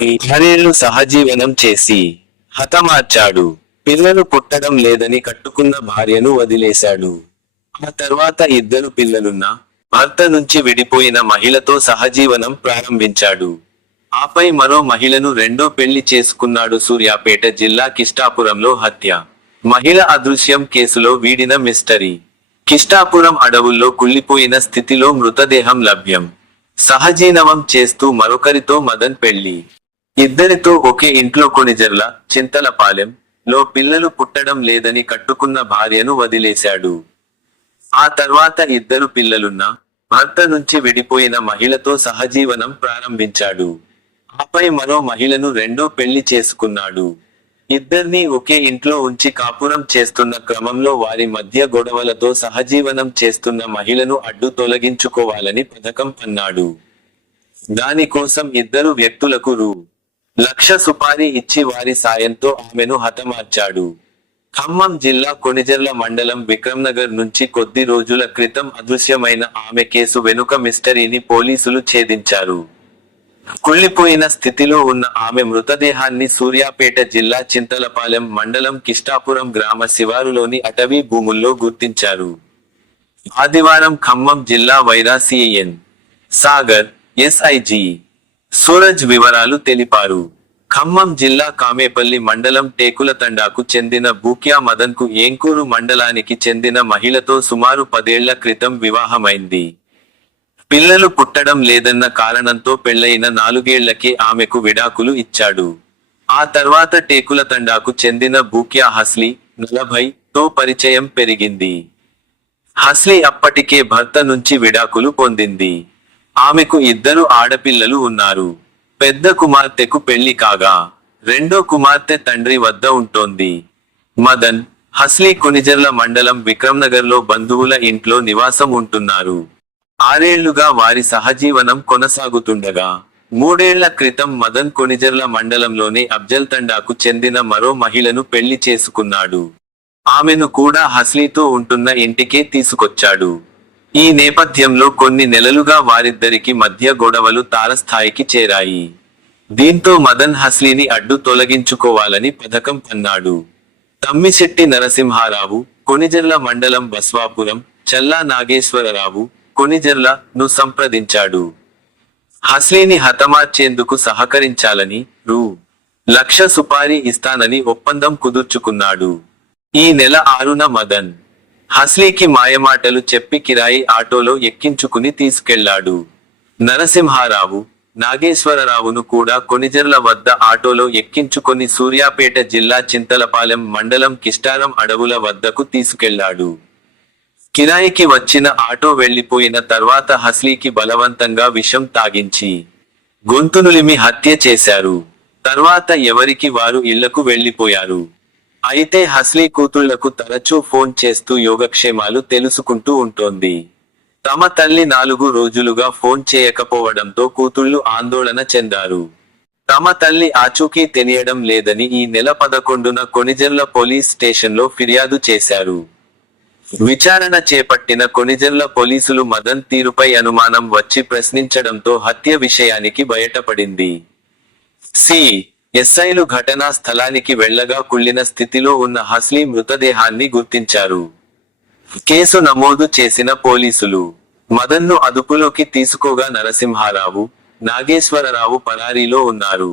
భార్యను సహజీవనం చేసి హతమార్చాడు. పిల్లలు పుట్టడం లేదని కట్టుకున్న భార్యను వదిలేశాడు. ఆ తర్వాత ఇద్దరు పిల్లలున్న భర్త నుంచి విడిపోయిన మహిళతో సహజీవనం ప్రారంభించాడు. ఆపై మరో మహిళను రెండో పెళ్లి చేసుకున్నాడు. సూర్యాపేట జిల్లా కిష్టాపురంలో హత్య, మహిళ అదృశ్యం కేసులో వీడిన మిస్టరీ. కిష్టాపురం అడవుల్లో కుళ్లిపోయిన స్థితిలో మృతదేహం లభ్యం. సహజీవనం చేస్తూ మరొకరితో మదన్ పెళ్లి. ఇద్దరితో ఒకే ఇంట్లో కొణిజర్ల, చింతలపాలెం లో పిల్లలు పుట్టడం లేదని కట్టుకున్న భార్యను వదిలేశాడు. ఆ తర్వాత ఇద్దరు పిల్లలున్న భర్త నుంచి విడిపోయిన మహిళతో సహజీవనం ప్రారంభించాడు. ఆపై మరో మహిళను రెండో పెళ్లి చేసుకున్నాడు. ఇద్దర్నీ ఒకే ఇంట్లో ఉంచి కాపురం చేస్తున్న క్రమంలో వారి మధ్య గొడవలతో సహజీవనం చేస్తున్న మహిళను అడ్డు తొలగించుకోవాలని పథకం పన్నాడు. దానికోసం ఇద్దరు వ్యక్తులకు రూ.1,00,000 సుపారీ ఇచ్చి వారి సాయంతో ఆమెను హతమార్చాడు. ఖమ్మం జిల్లా కొణిజర్ల మండలం విక్రమ్నగర్ నుంచి కొద్ది రోజుల క్రితం అదృశ్యమైన ఆమె కేసు వెనుక మిస్టరీని పోలీసులు ఛేదించారు. కుళ్లిపోయిన స్థితిలో ఉన్న ఆమె మృతదేహాన్ని సూర్యాపేట జిల్లా చింతలపాలెం మండలం కిష్టాపురం గ్రామ శివారులోని అటవీ భూముల్లో గుర్తించారు. ఆదివారం ఖమ్మం జిల్లా వైరా సిఐఎన్ సాగర్ ఎస్ఐజి సూరజ్ వివరాలు తెలిపారు. ఖమ్మం జిల్లా కామేపల్లి మండలం టేకులతండాకు చెందిన బూక్యా మదన్ కు ఏంకూరు మండలానికి చెందిన మహిళతో సుమారు 10 ఏళ్ల క్రితం వివాహమైంది. పిల్లలు పుట్టడం లేదన్న కారణంతో పెళ్లైన 4 ఏళ్లకే ఆమెకు విడాకులు ఇచ్చాడు. ఆ తర్వాత టేకులతండాకు చెందిన బూక్యా హస్లీ 40 తో పరిచయం పెరిగింది. హస్లీ అప్పటికే భర్త నుంచి విడాకులు పొందింది. ఆమెకు 2 ఆడపిల్లలు ఉన్నారు. పెద్ద కుమార్తెకు పెళ్లి కాగా రెండో కుమార్తె తండ్రి వద్ద ఉంటోంది. మదన్, హస్లీ కొణిజర్ల మండలం విక్రమ్నగర్లో బంధువుల ఇంట్లో నివాసం ఉంటున్నారు. 6 ఏళ్లుగా వారి సహజీవనం కొనసాగుతుండగా 3 ఏళ్ల క్రితం మదన్ కొణిజర్ల మండలంలోని అఫ్జల్తండాకు చెందిన మరో మహిళను పెళ్లి చేసుకున్నాడు. ఆమెను కూడా హస్లీతో ఉంటున్న ఇంటికే తీసుకొచ్చాడు. ఈ నేపథ్యంలో కొన్ని నెలలుగా వారిద్దరికి మధ్య గొడవలు తారస్థాయికి చేరాయి. దీంతో మదన్ హస్లీని అడ్డు తొలగించుకోవాలని పథకం పన్నాడు. తమ్మిశెట్టి నరసింహారావు, కొణిజర్ల మండలం బస్వాపురం, చల్లా నాగేశ్వరరావు, కొణిజర్ల ను సంప్రదించాడు. హస్లీని హతమార్చేందుకు సహకరించాలని రూ.1,00,000 సుపారీ ఇస్తానని ఒప్పందం కుదుర్చుకున్నాడు. ఈ నెల 6న మదన్ హస్లీకి మాయమాటలు చెప్పి కిరాయి ఆటోలో ఎక్కించుకుని తీసుకెళ్లాడు. నరసింహారావు, నాగేశ్వరరావును కూడా కొణిజర్ల వద్ద ఆటోలో ఎక్కించుకొని సూర్యాపేట జిల్లా చింతలపాలెం మండలం కిష్టారం అడవుల వద్దకు తీసుకెళ్లాడు. కిరాయికి వచ్చిన ఆటో వెళ్లిపోయిన తర్వాత హస్లీకి బలవంతంగా విషం తాగించి గొంతునులిమి హత్య చేశారు. తర్వాత ఎవరికి వారు ఇళ్లకు వెళ్లిపోయారు. అయితే హస్లీ కూతుళ్లకు తరచూ ఫోన్ చేస్తూ యోగక్షేమాలు తెలుసుకుంటూ ఉంటోంది. తమ తల్లి 4 రోజులుగా ఫోన్ చేయకపోవడంతో కూతుళ్లు ఆందోళన చెందారు. తమ తల్లి ఆచూకీ తెలియడం లేదని ఈ నెల 11న కొణిజర్ల పోలీస్ స్టేషన్లో ఫిర్యాదు చేశారు. విచారణ చేపట్టిన కొణిజర్ల పోలీసులు మదన్ తీరుపై అనుమానం వచ్చి ప్రశ్నించడంతో హత్య విషయానికి బయటపడింది. ఎస్ఐలు ఘటనా స్థలానికి వెళ్లగా కుళ్లిన స్థితిలో ఉన్న హస్లీ మృతదేహాన్ని గుర్తించారు. కేసు నమోదు చేసిన పోలీసులు మదన్ను అదుపులోకి తీసుకోగా నరసింహారావు, నాగేశ్వరరావు పరారీలో ఉన్నారు.